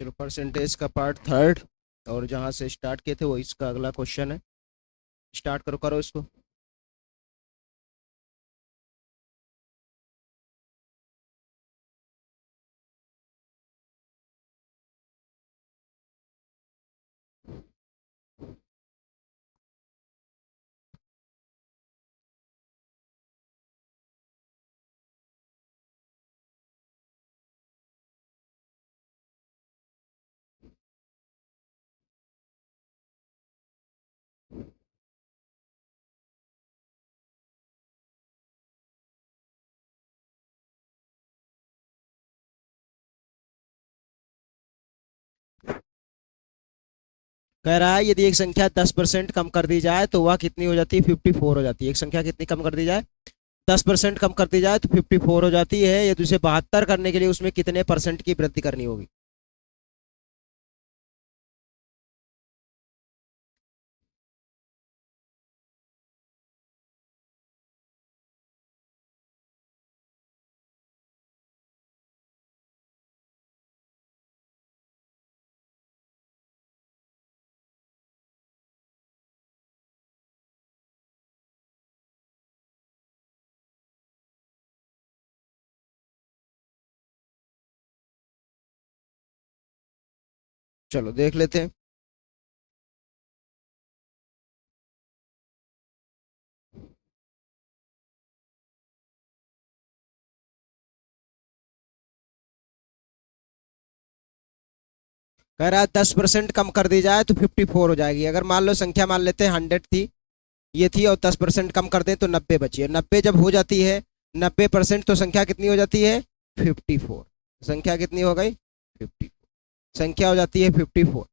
चलो परसेंटेज का part third, और जहाँ से स्टार्ट किए थे वो इसका अगला क्वेश्चन है। स्टार्ट करो करो इसको। कह रहा है यदि एक संख्या 10% कम कर दी जाए तो वह कितनी हो जाती है? 54 हो जाती है। एक संख्या कितनी कम कर दी जाए? 10% कम कर दी जाए तो 54 हो जाती है। यदि उसे 72 करने के लिए उसमें कितने परसेंट की वृद्धि करनी होगी? चलो देख लेते हैं। कह रहा है 10% कम कर दी जाए तो 54 हो जाएगी। अगर मान लो संख्या मान लेते हैं 100 थी, ये थी, और 10% कम कर दें तो 90 बची है। 90 जब हो जाती है 90% तो संख्या कितनी हो जाती है? 54। संख्या कितनी हो गई? 54। संख्या हो जाती है 54।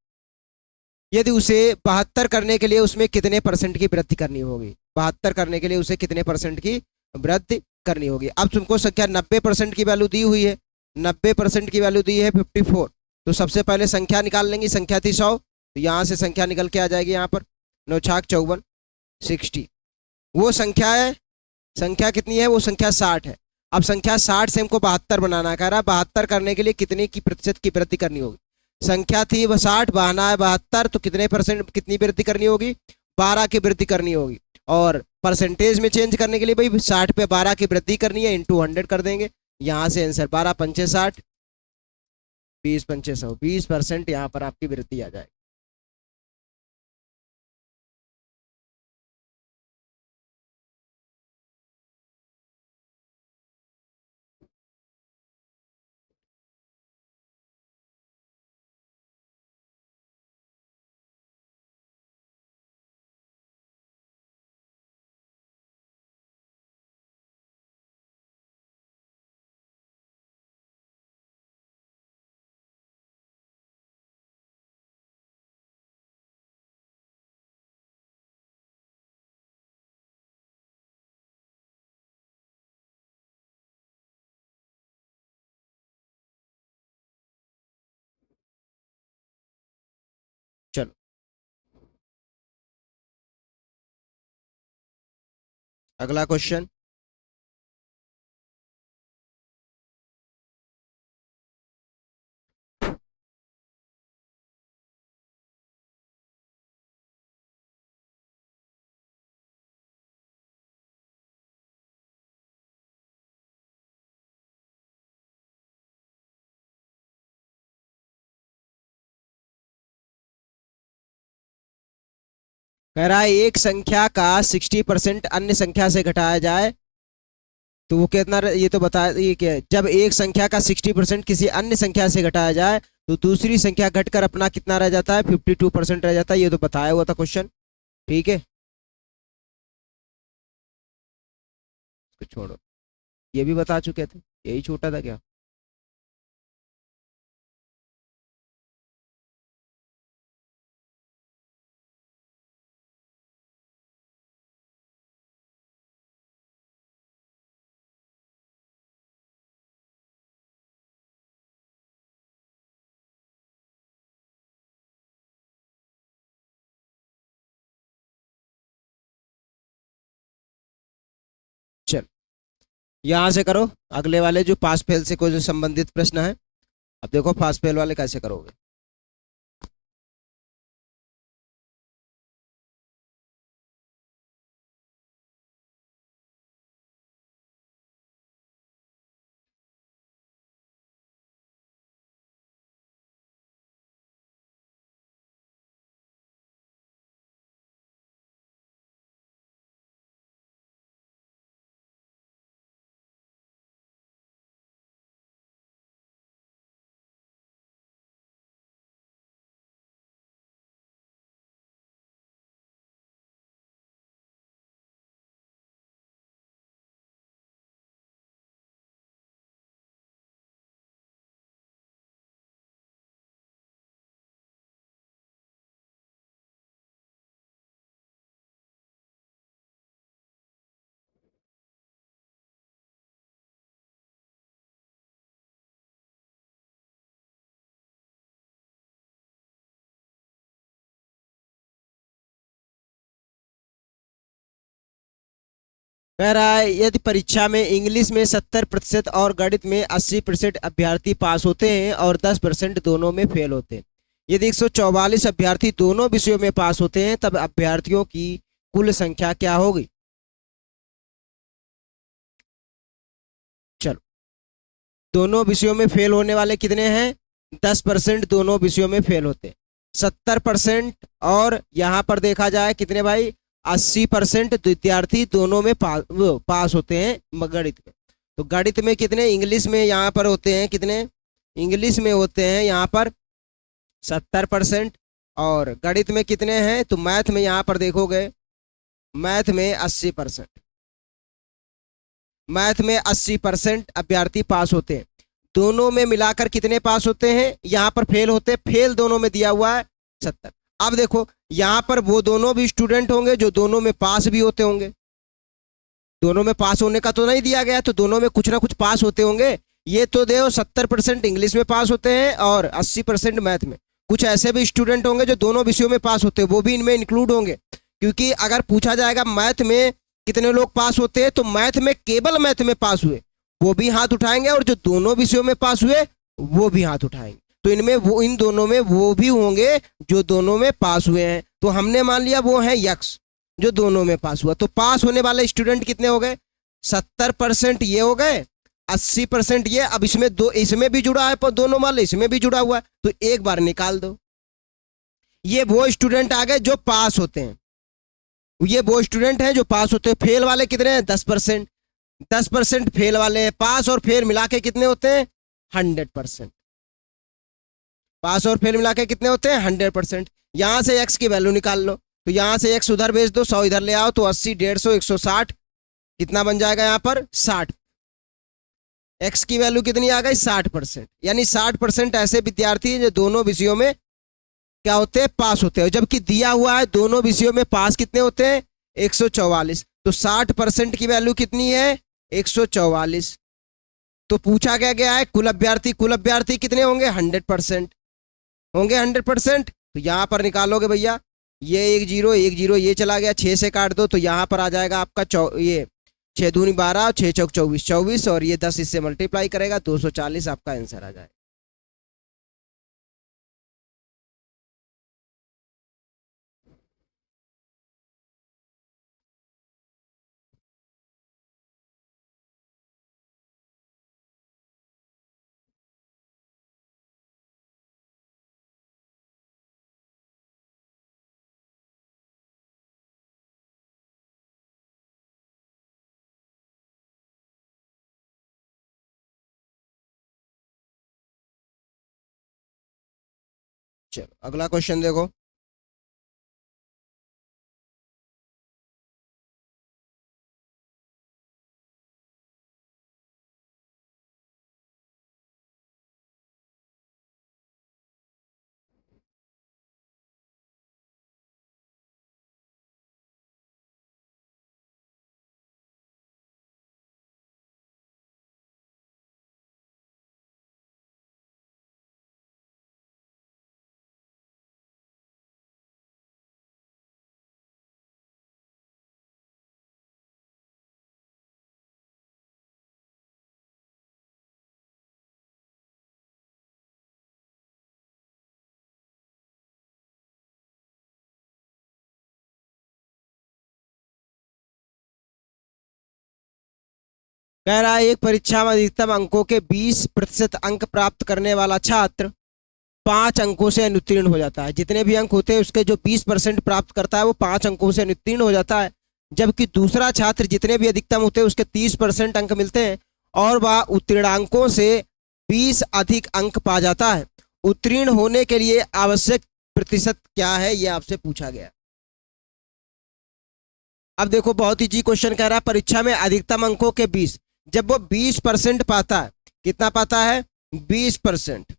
यदि उसे 72 करने के लिए उसमें कितने परसेंट की वृद्धि करनी होगी? 72 करने के लिए उसे कितने परसेंट की वृद्धि करनी होगी? अब तुमको संख्या 90% की वैल्यू दी हुई है, 90% की वैल्यू दी है 54। तो सबसे पहले संख्या निकाल लेंगे। संख्या थी 100, तो यहाँ से संख्या निकल के आ जाएगी। यहाँ पर 9 छाक 54, 60। वो संख्या है, संख्या कितनी है? वो संख्या 60 है। अब संख्या 60 से हमको 72 बनाना कह रहा है। 72 करने के लिए कितने की प्रतिशत की वृद्धि करनी होगी? संख्या थी वह 60, बहाना है 72, तो कितने परसेंट कितनी वृद्धि करनी होगी? 12 की वृद्धि करनी होगी। और परसेंटेज में चेंज करने के लिए भाई 60 पे 12 की वृद्धि करनी है, इंटू 100 कर देंगे। यहाँ से आंसर 12 पंचे 60, 20 पंचे 100, 20% यहाँ पर आपकी वृद्धि आ जाएगी। चलो अगला क्वेश्चन। कह रहा है एक संख्या का 60% अन्य संख्या से घटाया जाए तो वो कितना ये तो बता, ये क्या है? जब एक संख्या का 60% किसी अन्य संख्या से घटाया जाए तो दूसरी संख्या घटकर अपना कितना रह जाता है? 52% रह जाता है। ये तो बताया हुआ था क्वेश्चन। ठीक है, तो छोड़ो, ये भी बता चुके थे, यही छोटा था क्या? चल, यहाँ से करो अगले वाले जो पास फेल से कोई जो संबंधित प्रश्न है। अब देखो पास फेल वाले कैसे करोगे। कह रहा है यदि परीक्षा में इंग्लिश में 70% और गणित में 80% अभ्यर्थी पास होते हैं और 10% दोनों में फेल होते हैं। यदि 144 अभ्यर्थी दोनों विषयों में पास होते हैं तब अभ्यर्थियों की कुल संख्या क्या होगी। चलो, दोनों विषयों में फेल होने वाले कितने हैं, 10% दोनों विषयों में फेल होते हैं। 70% और यहाँ पर देखा जाए कितने भाई, 80% विद्यार्थी दोनों में पास होते हैं गणित में। तो गणित में कितने, इंग्लिश में यहाँ पर होते हैं कितने, इंग्लिश में होते हैं यहाँ पर 70% और गणित में कितने हैं, तो मैथ में यहाँ पर देखोगे, मैथ में 80%, मैथ में 80% अभ्यर्थी पास होते हैं। दोनों में मिलाकर कितने पास होते हैं, यहाँ पर फेल होते हैं, फेल दोनों में दिया हुआ है 70। अब देखो यहाँ पर वो दोनों भी स्टूडेंट होंगे जो दोनों में पास भी होते होंगे, दोनों में पास होने का तो नहीं दिया गया, तो दोनों में कुछ ना कुछ पास होते होंगे। ये तो देखो 70% इंग्लिश में पास होते हैं और 80% मैथ में। कुछ ऐसे भी स्टूडेंट होंगे जो दोनों विषयों में पास होते हैं, वो भी इनमें इंक्लूड होंगे। क्योंकि अगर पूछा जाएगा मैथ में कितने लोग पास होते हैं, तो मैथ में केवल मैथ में पास हुए वो भी हाथ उठाएंगे और जो दोनों विषयों में पास हुए वो भी हाथ उठाएंगे। तो इनमें वो, इन दोनों में वो भी होंगे जो दोनों में पास हुए हैं। तो हमने मान लिया वो है यक्स जो दोनों में पास हुआ। तो पास होने वाले स्टूडेंट कितने हो गए, 70% ये हो गए, 80% ये। अब इसमें दो, इसमें भी जुड़ा है पर दोनों वाले, इसमें भी जुड़ा हुआ है, तो एक बार निकाल दो। ये वो स्टूडेंट आ गए जो पास होते हैं, ये वो स्टूडेंट हैं जो पास होते हैं। फेल वाले कितने हैं, 10%, 10% फेल वाले हैं। पास और फेल मिला के कितने होते हैं, 100%। पास और फेल मिला के कितने होते हैं, 100%। यहां से एक्स की वैल्यू निकाल लो, तो यहां से एक्स उधर भेज दो, 100 इधर ले आओ, तो 80, 150, 160 कितना बन जाएगा यहाँ पर 60। एक्स की वैल्यू कितनी आ गई, 60%। यानी 60% ऐसे विद्यार्थी हैं जो दोनों विषयों में क्या होते हैं, पास होते हैं। जबकि दिया हुआ है दोनों विषयों में पास कितने होते हैं, 144। तो 60% की वैल्यू कितनी है, 144। तो पूछा क्या गया है, कुल अभ्यर्थी, कुल अभ्यर्थी कितने होंगे, 100% होंगे, 100%। तो यहां पर निकालोगे भैया, ये 1 0 1 0 ये चला गया, 6 से काट दो, तो यहां पर आ जाएगा आपका ये 6 दूनी 12, 6 चौक 24, 24 और ये 10 इससे मल्टीप्लाई करेगा, 240 आपका आंसर आ जाएगा। चलो अगला क्वेश्चन देखो। कह रहा है एक परीक्षा में अधिकतम अंकों के 20% अंक प्राप्त करने वाला छात्र 5 अंकों से अनुत्तीर्ण हो जाता है। जितने भी अंक होते हैं उसके जो 20% प्राप्त करता है वो 5 अंकों से अनुत्तीर्ण हो जाता है। जबकि दूसरा छात्र जितने भी अधिकतम होते हैं उसके 30% अंक मिलते हैं और वह उत्तीर्णांकों से 20 अधिक अंक पा जाता है। उत्तीर्ण होने के लिए आवश्यक प्रतिशत क्या है, ये आपसे पूछा गया। अब देखो बहुत इजी क्वेश्चन कह रहा है परीक्षा में अधिकतम अंकों के 20, जब वो 20% पाता है, कितना पाता है 20%,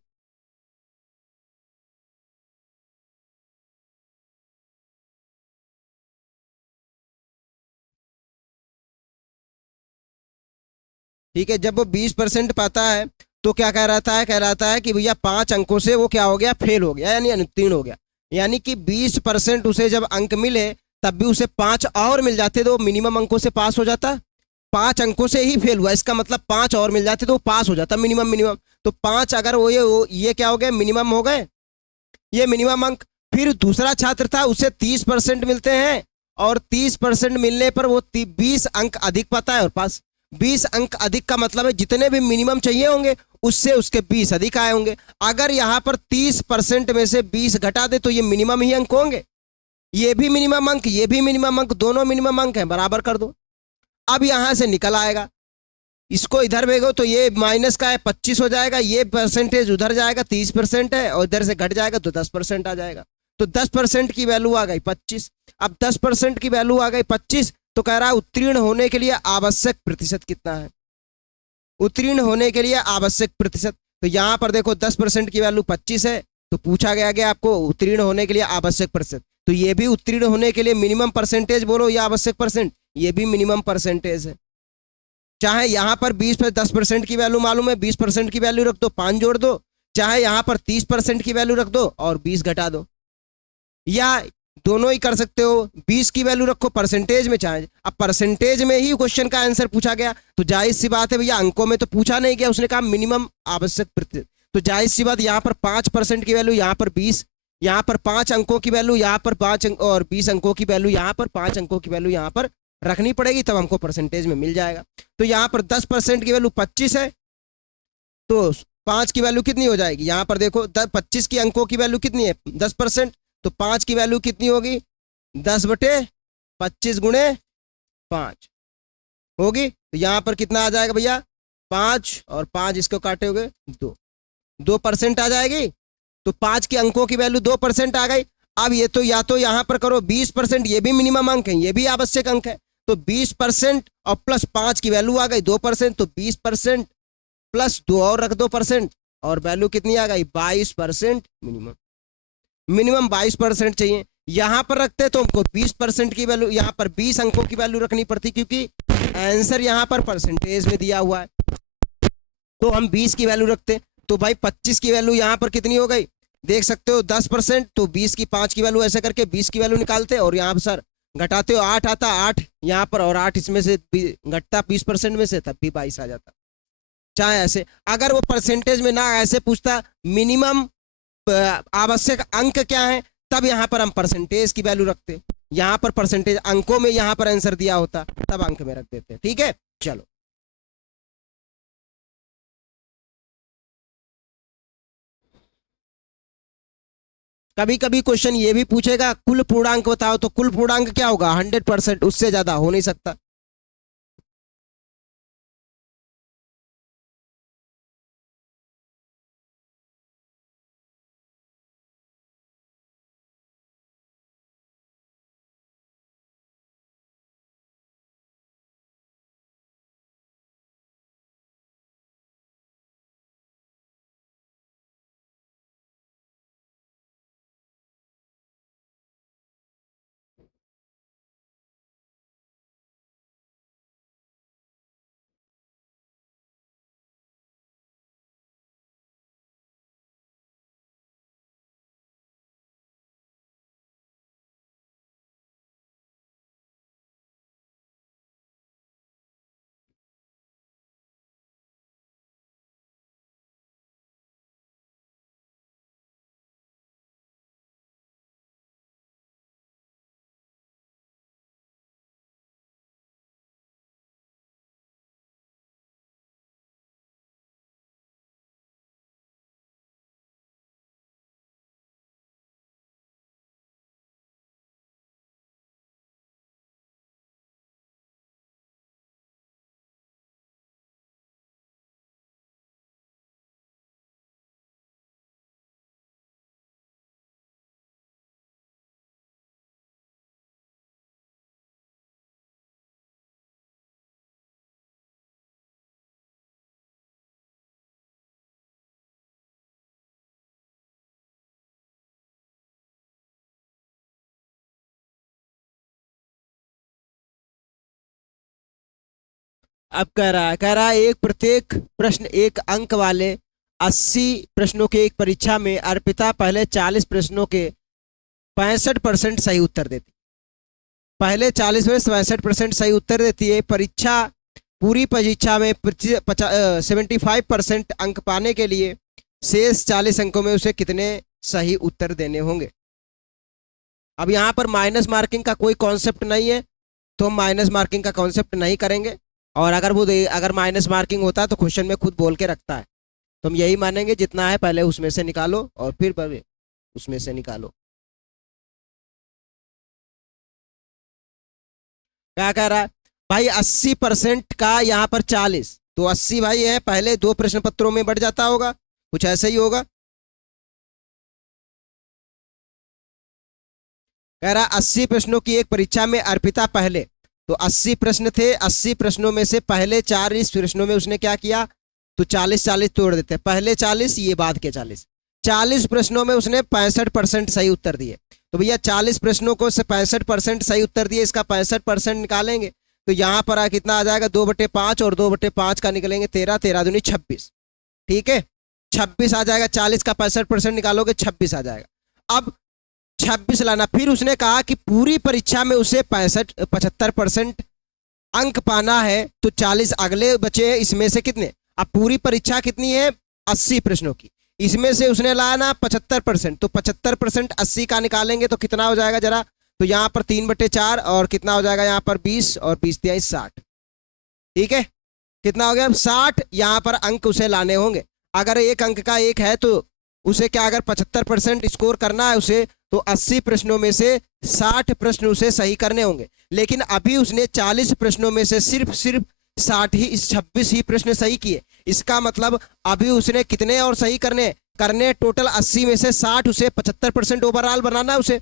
ठीक है। जब वो 20% पाता है तो क्या कह रहा है कि भैया 5 अंकों से वो क्या हो गया, फेल हो गया, यानी अनुत्तीर्ण हो गया। यानी कि 20% उसे जब अंक मिले तब भी उसे 5 और मिल जाते तो मिनिमम अंकों से पास हो जाता। 5 अंकों से ही फेल हुआ, इसका मतलब 5 और मिल जाते तो वो पास हो जाता, मिनिमम मिनिमम। तो 5 अगर ये क्या हो गए, मिनिमम हो गए, ये मिनिमम अंक। फिर दूसरा छात्र था उसे 30% मिलते हैं और 30% मिलने पर वो 20 अंक अधिक पाता है और पास। 20 अंक अधिक का मतलब है जितने भी मिनिमम चाहिए होंगे उससे उसके 20 अधिक आए होंगे। अगर यहाँ पर 30% में से 20 घटा दे तो ये मिनिमम ही अंक होंगे, ये भी मिनिमम अंक, ये भी मिनिमम अंक, दोनों मिनिमम अंक हैं, बराबर कर दो। अब यहां से निकल आएगा, इसको इधर भेजो तो ये माइनस का है 25 हो जाएगा, ये परसेंटेज उधर जाएगा 30% है और इधर से घट जाएगा तो 10% आ जाएगा। तो 10% की वैल्यू आ गई 25। अब 10% की वैल्यू आ गई 25 तो कह रहा है उत्तीर्ण होने के लिए आवश्यक प्रतिशत कितना है। उत्तीर्ण होने के लिए आवश्यक प्रतिशत, तो यहां पर देखो 10% की वैल्यू 25 है तो पूछा गया आपको उत्तीर्ण होने के लिए आवश्यक प्रतिशत। तो ये भी उत्तीर्ण होने के लिए मिनिमम परसेंटेज बोलो या आवश्यक परसेंट, ये भी मिनिमम परसेंटेज है। चाहे यहाँ पर 10% की वैल्यू मालूम है, 20% की वैल्यू रख दो, 5 जोड़ दो, चाहे यहाँ पर 30% की वैल्यू रख दो और 20 घटा दो, या दोनों ही कर सकते हो। 20 की वैल्यू रखो परसेंटेज में, चाहे अब परसेंटेज में ही क्वेश्चन का आंसर पूछा गया तो जाहिर सी बात है भैया, अंकों में तो पूछा नहीं गया, उसने कहा मिनिमम आवश्यक प्रतिशत, तो जाहिर सी बात यहाँ पर 5% की वैल्यू, यहाँ पर 20, यहाँ पर 5 अंकों की वैल्यू, यहाँ पर 5 अंक और 20 अंकों की वैल्यू, यहाँ पर 5 अंकों की वैल्यू यहाँ पर रखनी पड़ेगी, तब हमको परसेंटेज में मिल जाएगा। तो यहाँ पर 10% की वैल्यू 25 है तो 5 की वैल्यू कितनी हो जाएगी, यहाँ पर देखो 25 की अंकों की वैल्यू कितनी है 10%, तो 5 की वैल्यू कितनी होगी 10/25 गुणे 5 होगी। तो यहाँ पर कितना आ जाएगा भैया 5 और 5 इसको काटेगे 2% आ जाएगी। तो 5 के अंकों की वैल्यू 2% आ गई। अब ये तो या तो यहाँ पर करो 20%, ये भी मिनिमम अंक है, ये भी आवश्यक अंक है, तो 20% और प्लस 5 की वैल्यू आ गई 2%, तो 20% प्लस 2 और रख दो परसेंट और वैल्यू कितनी आ गई 22% मिनिमम। मिनिमम 22% चाहिए, यहां पर रखते तो हमको 20% की वैल्यू, यहां पर 20 अंकों की वैल्यू रखनी पड़ती क्योंकि आंसर यहां पर परसेंटेज में दिया हुआ है, तो हम 20 की वैल्यू रखते। तो भाई 25 की वैल्यू यहां पर कितनी हो गई, देख सकते हो 10%, तो 20 की 5 की वैल्यू ऐसे करके 20 की वैल्यू निकालते और यहाँ पर सर घटाते हो 8 आता, 8 यहाँ पर और 8 इसमें से घटता 20% में से, तब भी 22 आ जाता। चाहे ऐसे, अगर वो परसेंटेज में ना ऐसे पूछता मिनिमम आवश्यक अंक क्या है, तब यहां पर हम परसेंटेज की वैल्यू रखते, यहां पर परसेंटेज अंकों में यहां पर आंसर दिया होता तब अंक में रख देते। ठीक है चलो। कभी कभी क्वेश्चन ये भी पूछेगा कुल पूर्णांक बताओ, तो कुल पूर्णांक क्या होगा 100%, उससे ज्यादा हो नहीं सकता। अब कह रहा है एक प्रत्येक प्रश्न एक अंक वाले 80 प्रश्नों के एक परीक्षा में अर्पिता पहले 40 प्रश्नों के 65% सही उत्तर देती, पहले 40 में 65% सही उत्तर देती है। परीक्षा पूरी परीक्षा में 75% अंक पाने के लिए शेष 40 अंकों में उसे कितने सही उत्तर देने होंगे। अब यहाँ पर माइनस मार्किंग का कोई कॉन्सेप्ट नहीं है, तो हम माइनस मार्किंग का कॉन्सेप्ट नहीं करेंगे। और अगर माइनस मार्किंग होता है तो क्वेश्चन में खुद बोल के रखता है, तो हम यही मानेंगे जितना है पहले उसमें से निकालो और फिर उसमें से निकालो। क्या कह रहा है भाई, 80% का यहाँ पर 40, तो 80 भाई है पहले 2 प्रश्न पत्रों में बढ़ जाता होगा, कुछ ऐसा ही होगा। कह रहा 80 प्रश्नों की एक परीक्षा में अर्पिता पहले, तो 80 प्रश्न थे, 80 प्रश्नों में से पहले 40 प्रश्नों में उसने क्या किया, तो 40-40 तोड़ देते हैं, पहले 40 ये बाद के 40 प्रश्नों में उसने 65% सही उत्तर दिए। तो भैया 40 प्रश्नों को से 65% सही उत्तर दिए, इसका 65% निकालेंगे तो यहाँ पर कितना आ जाएगा, 2/5 और 2/5 का निकलेंगे 13, 13 दूनी 26, ठीक है 26 आ जाएगा। 40 का 65% निकालोगे 26 आ जाएगा। अब 26 लाना, फिर उसने कहा कि पूरी परीक्षा में उसे 75% अंक पाना है, तो 40 अगले बचे इसमें से कितने, अब पूरी परीक्षा कितनी है 80 प्रश्नों की, इसमें से उसने लाया ना 75%, तो 75% 80 का निकालेंगे तो कितना हो जाएगा जरा, तो यहाँ पर 3/4 और कितना हो जाएगा यहाँ पर 20 और 20 × 60, ठीक है कितना हो गया 60। यहाँ पर अंक उसे लाने होंगे, अगर एक अंक का एक है तो उसे क्या, अगर 75% स्कोर करना है उसे, तो 80 प्रश्नों में से 60 प्रश्न उसे सही करने होंगे। लेकिन अभी उसने 40 प्रश्नों में से सिर्फ 26 ही प्रश्न सही किए, इसका मतलब अभी उसने कितने और सही करने टोटल 80 में से 60, उसे 75% ओवरऑल बनाना है उसे,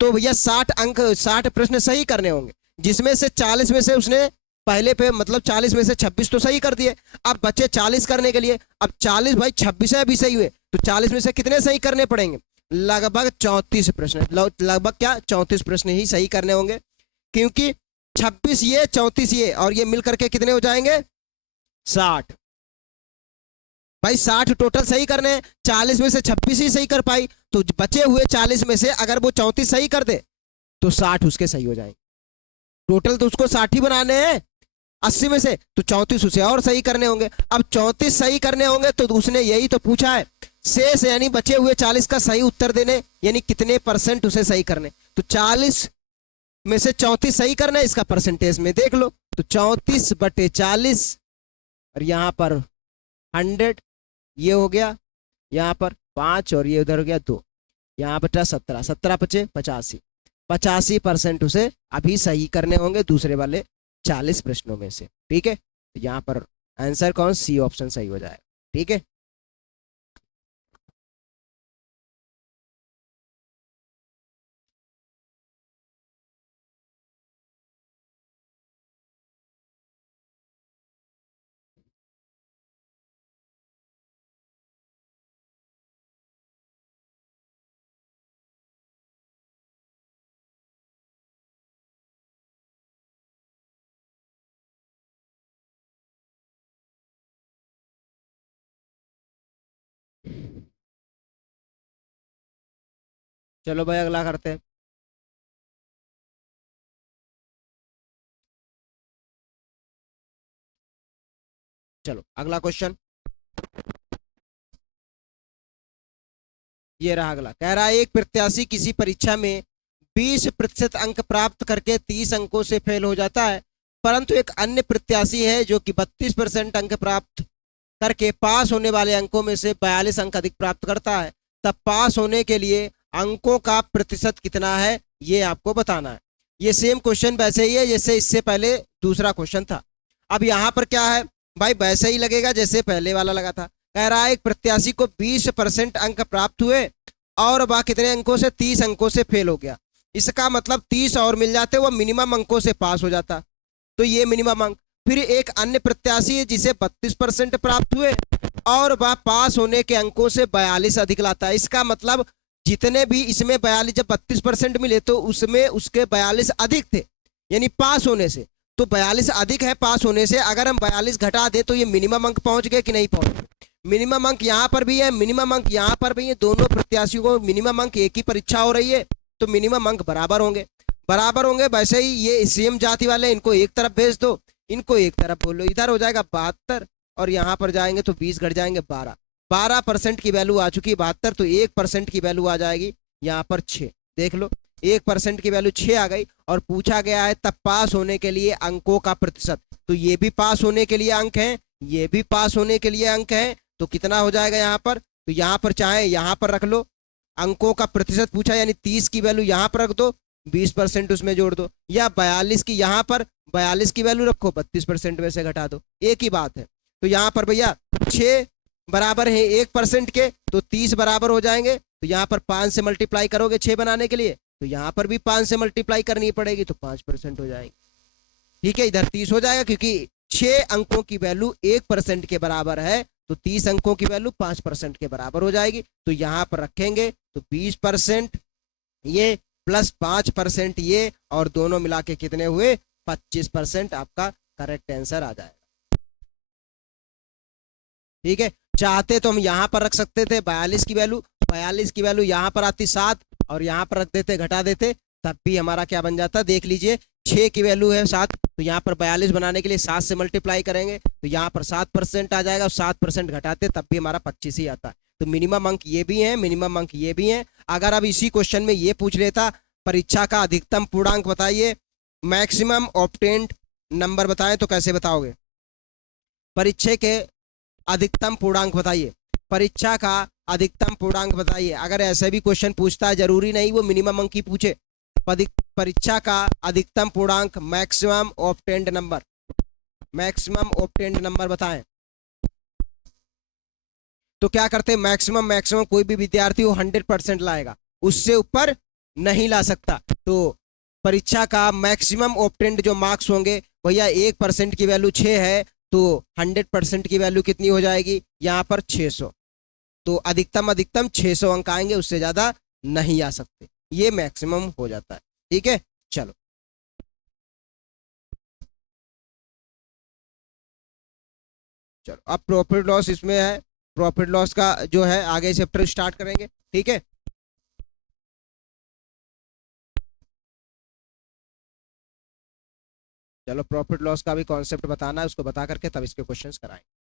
तो भैया 60 प्रश्न सही करने होंगे, जिसमें से 40 में से उसने पहले पे मतलब 40 में से 26 तो सही कर दिए, अब बचे 40 करने के लिए। अब 40 भाई 26 भी सही हुए, तो 40 में से कितने सही करने पड़ेंगे, लगभग 34 प्रश्न, लगभग क्या 34 प्रश्न ही सही करने होंगे, क्योंकि 26 ये 34 ये और ये मिलकर के कितने हो जाएंगे 60। भाई 60 टोटल सही करने हैं, 40 में से 26 ही सही कर पाई, तो बचे हुए 40 में से अगर वो 34 सही कर दे तो 60 उसके सही हो जाएंगे। टोटल तो उसको 60 ही बनाने हैं 80 में से, तो 34 उसे और सही करने होंगे। अब 34 सही करने होंगे तो उसने यही तो पूछा है, शेष यानी बचे हुए 40 का सही उत्तर देने, यानी कितने % उसे सही करने, तो 40 में से 34 सही करना है, इसका परसेंटेज में देख लो, तो 34/40 और यहाँ पर 100, ये हो गया यहाँ पर 5 और ये उधर हो गया 2, यहाँ बचा 17, 17 × 5 = 85% उसे अभी सही करने होंगे दूसरे वाले 40 प्रश्नों में से, ठीक है। तो यहाँ पर आंसर कौन, सी ऑप्शन सही हो जाएगा, ठीक है। चलो भाई अगला करते हैं। चलो अगला क्वेश्चन, ये रहा अगला। कह रहा है एक प्रत्याशी किसी परीक्षा में 20% अंक प्राप्त करके 30 अंकों से फेल हो जाता है, परंतु एक अन्य प्रत्याशी है जो कि 32% अंक प्राप्त करके पास होने वाले अंकों में से 42 अंक अधिक प्राप्त करता है, तब पास होने के लिए अंकों का प्रतिशत कितना है, ये आपको बताना है। ये सेम क्वेश्चन वैसे ही है जैसे इससे पहले दूसरा क्वेश्चन था। अब यहाँ पर क्या है भाई, वैसे ही लगेगा जैसे पहले वाला लगा था। कह रहा है एक प्रत्याशी को 20% अंक प्राप्त हुए और वह कितने अंकों से, 30 अंकों से फेल हो गया, इसका मतलब 30 और मिल जाते वो मिनिमम अंकों से पास हो जाता, तो ये मिनिमम अंक। फिर एक अन्य प्रत्याशी है जिसे 32% प्राप्त हुए और वह पास होने के अंकों से 42 अधिक लाता है, इसका मतलब जितने भी इसमें 42, जब 32% मिले तो उसमें उसके 42 अधिक थे, यानी पास होने से, तो 42 अधिक है पास होने से, अगर हम 42 घटा दे तो ये मिनिमम अंक पहुंच गए कि नहीं पहुंच गए। मिनिमम अंक यहाँ पर भी है, मिनिमम अंक यहाँ पर भी है, दोनों प्रत्याशियों को मिनिमम अंक एक ही परीक्षा हो रही है, तो मिनिमम अंक बराबर होंगे। बराबर होंगे, वैसे ही ये सेम जाति वाले इनको एक तरफ भेज दो, इनको एक तरफ बोलो, इधर हो जाएगा 72 और यहाँ पर जाएंगे तो 20 घट जाएंगे 12। 12% की वैल्यू आ चुकी है 72, तो 1% की वैल्यू आ जाएगी यहाँ पर 6। देख लो 1% की वैल्यू 6 आ गई, और पूछा गया है तब पास होने के लिए अंकों का प्रतिशत, तो ये भी पास होने के लिए अंक है, ये भी पास होने के लिए अंक है, तो कितना हो जाएगा यहाँ पर, तो यहाँ पर चाहे यहाँ पर रख लो, अंकों का प्रतिशत पूछा यानी 30 की वैल्यू यहाँ पर रख दो, 20% उसमें जोड़ दो, या 42 की यहाँ पर 42 की वैल्यू रखो, 32% में से घटा दो, एक ही बात है। तो यहाँ पर भैया 6 बराबर है 1% के, तो 30 बराबर हो जाएंगे, तो यहाँ पर 5 से मल्टीप्लाई करोगे 6 बनाने के लिए, तो यहाँ पर भी 5 से मल्टीप्लाई करनी पड़ेगी, तो 5% हो जाएंगे। ठीक है, इधर 30 हो जाएगा, क्योंकि 6 अंकों की वैल्यू 1% के बराबर है, तो 30 अंकों की वैल्यू 5% के बराबर हो जाएगी। तो यहाँ पर रखेंगे तो 20% ये प्लस 5% ये, और दोनों मिला के कितने हुए 25%, आपका करेक्ट आंसर आ जाएगा। ठीक है, चाहते तो हम यहाँ पर रख सकते थे 42 की वैल्यू, 42 की वैल्यू यहाँ पर आती 7 और यहाँ पर रख देते, घटा देते, तब भी हमारा क्या बन जाता, देख लीजिए 6 की वैल्यू है 7, तो यहाँ पर 42 बनाने के लिए 7 से मल्टीप्लाई करेंगे, तो यहाँ पर 7% आ जाएगा, 7% घटाते तब भी हमारा 25 ही आता है। तो मिनिमम अंक ये भी है, मिनिमम अंक ये भी है। अगर अब इसी क्वेश्चन में ये पूछ लेता परीक्षा का अधिकतम पूर्णांक बताइए, मैक्सिमम ऑब्टेन्ड नंबर बताएं, तो कैसे बताओगे? परीक्षा के अधिकतम पूर्णांक बताइए, परीक्षा का अधिकतम पूर्णांक बताइए। अगर ऐसे भी क्वेश्चन पूछता है, जरूरी नहीं वो मिनिमम अंक ही पूछे, परीक्षा का अधिकतम पूर्णांक, maximum obtained number, maximum obtained number बताएं। तो क्या करते, मैक्सिमम कोई भी विद्यार्थी वो 100% लाएगा, उससे ऊपर नहीं ला सकता। तो परीक्षा का मैक्सिमम ऑब्टेन्ड जो मार्क्स होंगे भैया, 1% की वैल्यू 6 है, तो 100% की वैल्यू कितनी हो जाएगी यहाँ पर 600, तो अधिकतम 600 अंक आएंगे, उससे ज्यादा नहीं आ सकते, ये मैक्सिमम हो जाता है। ठीक है, चलो चलो अब प्रॉफिट लॉस इसमें है, प्रॉफिट लॉस का जो है आगे चैप्टर स्टार्ट करेंगे। ठीक है, चलो प्रॉफिट लॉस का भी कॉन्सेप्ट बताना है, उसको बता करके तब इसके क्वेश्चंस कराएंगे।